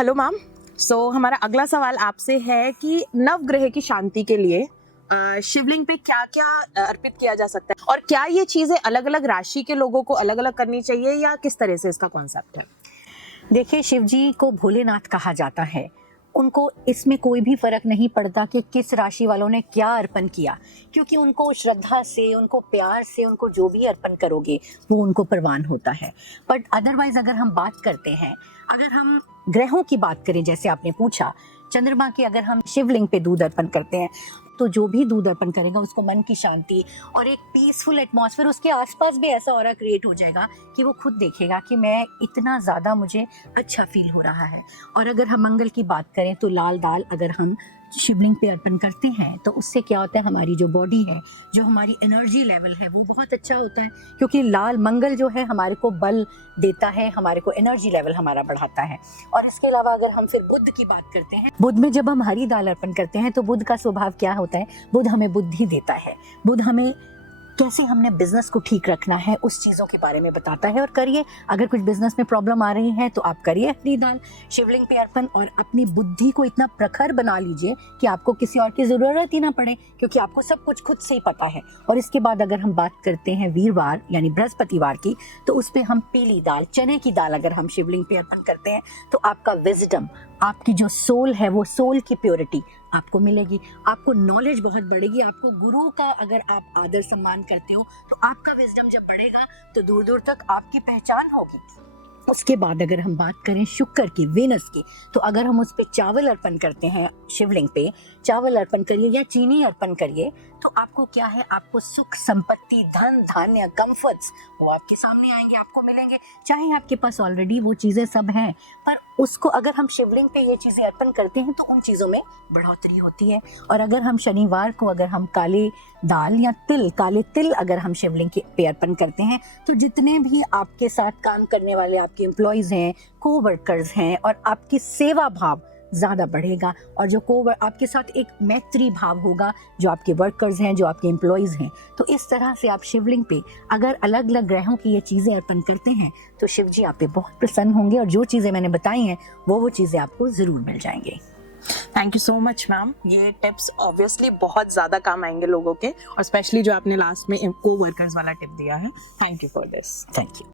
Hello ma'am. हमारा अगला सवाल आपसे है कि नवग्रह की शांति के लिए शिवलिंग पे क्या क्या अर्पित किया जा सकता है, और क्या ये चीजें अलग अलग राशि के लोगों को अलग अलग करनी चाहिए, या किस तरह से इसका कॉन्सेप्ट है? देखिए, शिव जी को भोलेनाथ कहा जाता है। उनको इसमें कोई भी फर्क नहीं पड़ता कि किस राशि वालों ने क्या अर्पण किया, क्योंकि उनको श्रद्धा से, उनको प्यार से, उनको जो भी अर्पण करोगे वो उनको परवान होता है। बट अदरवाइज अगर हम बात करते हैं, अगर हम ग्रहों की बात करें, जैसे आपने पूछा, चंद्रमा की अगर हम शिवलिंग पे दूध अर्पण करते हैं तो जो भी दूध अर्पण करेगा उसको मन की शांति और एक पीसफुल एटमॉस्फेयर, उसके आसपास भी ऐसा ऑरा क्रिएट हो जाएगा कि वो खुद देखेगा कि मैं इतना ज़्यादा, मुझे अच्छा फील हो रहा है। और अगर हम मंगल की बात करें तो लाल दाल अगर हम शिवलिंग पे अर्पण करते हैं तो उससे क्या होता है, हमारी जो बॉडी है, जो हमारी एनर्जी लेवल है वो बहुत अच्छा होता है, क्योंकि लाल मंगल जो है हमारे को बल देता है, हमारे को एनर्जी लेवल हमारा बढ़ाता है। और इसके अलावा अगर हम फिर बुध की बात करते हैं, बुध में जब हम हरी दाल अर्पण करते हैं तो बुध का स्वभाव क्या होता है, बुध हमें बुद्धि देता है। बुध हमें कैसे हमने बिजनेस को ठीक रखना है उस चीज़ों के बारे में बताता है। और करिए, अगर कुछ बिजनेस में प्रॉब्लम आ रही है तो आप करिए हरी दाल शिवलिंग पे अर्पण, और अपनी बुद्धि को इतना प्रखर बना लीजिए कि आपको किसी और की ज़रूरत ही ना पड़े, क्योंकि आपको सब कुछ खुद से ही पता है। और इसके बाद अगर हम बात करते हैं वीरवार यानी बृहस्पतिवार की, तो उस पर हम पीली दाल, चने की दाल अगर हम शिवलिंग पे अर्पण करते हैं तो आपका विजडम, आपकी जो सोल है वो सोल की प्योरिटी आपको मिलेगी, आपको नॉलेज बहुत बढ़ेगी। आपको गुरु का अगर आप आदर सम्मान करते हो तो आपका विजडम जब बढ़ेगा तो दूर दूर तक आपकी पहचान होगी। उसके बाद अगर हम बात करें शुक्र की, वेनस की, तो अगर हम उस पे चावल अर्पण करते हैं, शिवलिंग पे चावल अर्पण करिए या चीनी अर्पण करिए, तो आपको क्या है, आपको सुख, संपत्ति, धन, धान्य, कंफर्ट्स वो आपके सामने आएंगे, आपको मिलेंगे। चाहे आपके पास ऑलरेडी वो चीज़ें सब हैं, पर उसको अगर हम शिवलिंग पे ये चीज़ें अर्पण करते हैं तो उन चीज़ों में बढ़ोतरी होती है। और अगर हम शनिवार को अगर हम काले दाल या काले तिल अगर हम शिवलिंग पे अर्पण करते हैं, तो जितने भी आपके साथ काम करने वाले आपके एम्प्लॉयज़ हैं, कोवर्कर्स हैं, और आपकी सेवा भाव ज़्यादा बढ़ेगा, और जो आपके साथ एक मैत्री भाव होगा, जो आपके वर्कर्स हैं, जो आपके एम्प्लॉयज़ हैं। तो इस तरह से आप शिवलिंग पे अगर अलग अलग ग्रहों की ये चीज़ें अर्पण करते हैं तो शिव जी आप पे बहुत प्रसन्न होंगे, और जो चीज़ें मैंने बताई हैं वो चीज़ें आपको ज़रूर मिल जाएंगी। Thank you so much ma'am. ये टिप्स ऑब्वियसली बहुत ज़्यादा काम आएंगे लोगों के, और स्पेशली जो आपने लास्ट में को वर्कर्स वाला टिप दिया है। Thank you for this. Thank you.